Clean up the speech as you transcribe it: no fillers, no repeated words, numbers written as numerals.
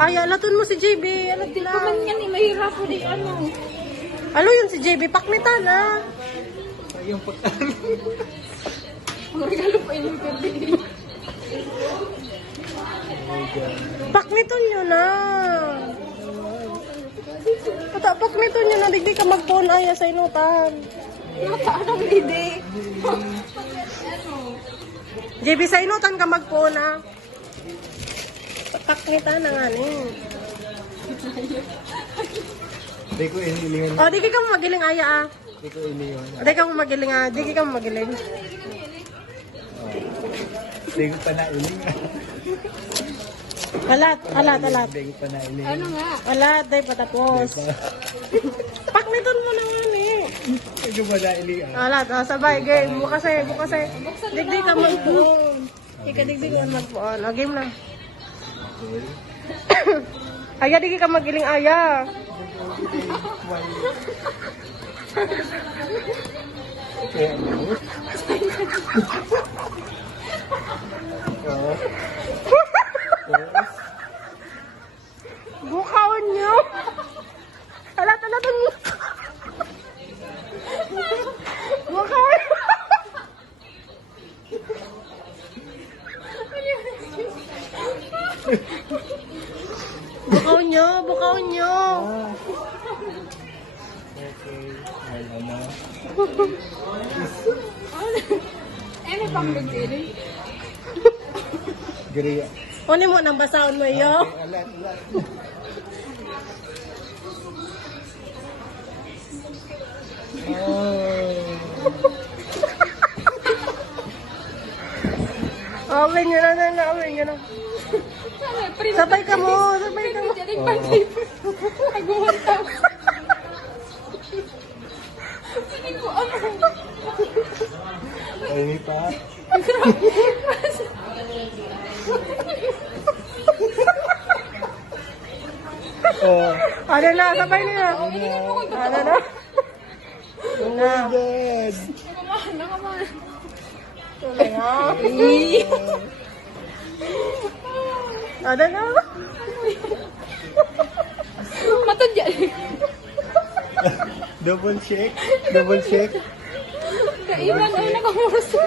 Ay, alaton mo si JB. Alat Hindi lang. ko man yan eh. Mahirap po di ano. Ano yun si JB? Paknitan ah. Yung pagkain. Ang regalo pa yung birthday. Pakniton nyo na. Pakniton nyo na. Digdi ka mag-phone ay sa inutan. Nataan ang lidi. JB, sa inutan ka mag-phone ah. Paknitan na nga ni. Hindi ko inilingan. O, di ka mo magiling aya ah. Hindi ko inilingan. Di ka mo magiling ah. Di ka mo magiling. Hindi ko pa nailingan. Alat. Hindi ko pa nailingan. Ano nga? Alat, day patapos. Pakniton mo na nga ni. Hindi ko pa nailingan. Alat, sabay, game. Bukas eh. Digdi ka mag-phone. Digdi ka mag-phone. O, game na. Aya, di ka magiling aya. Kaya ano? Bukaon nyo. Alat mo. Bukaon. Bukaon nyo. Okay. Ano? Ano pang birthday? Gariya. Kunin mo nang basaon mo iyo. Alat. Awin nyo na. Sabay ka mo. Jadi birthday. Nagumunta. Hindi ko ano. Ay, pa. Oh. Ano na, sabay nila. Ano na? Na. Good. Nakaman. Tuloy nga. Ano na? Matod yan. Double check. Kailan ay nakamuso.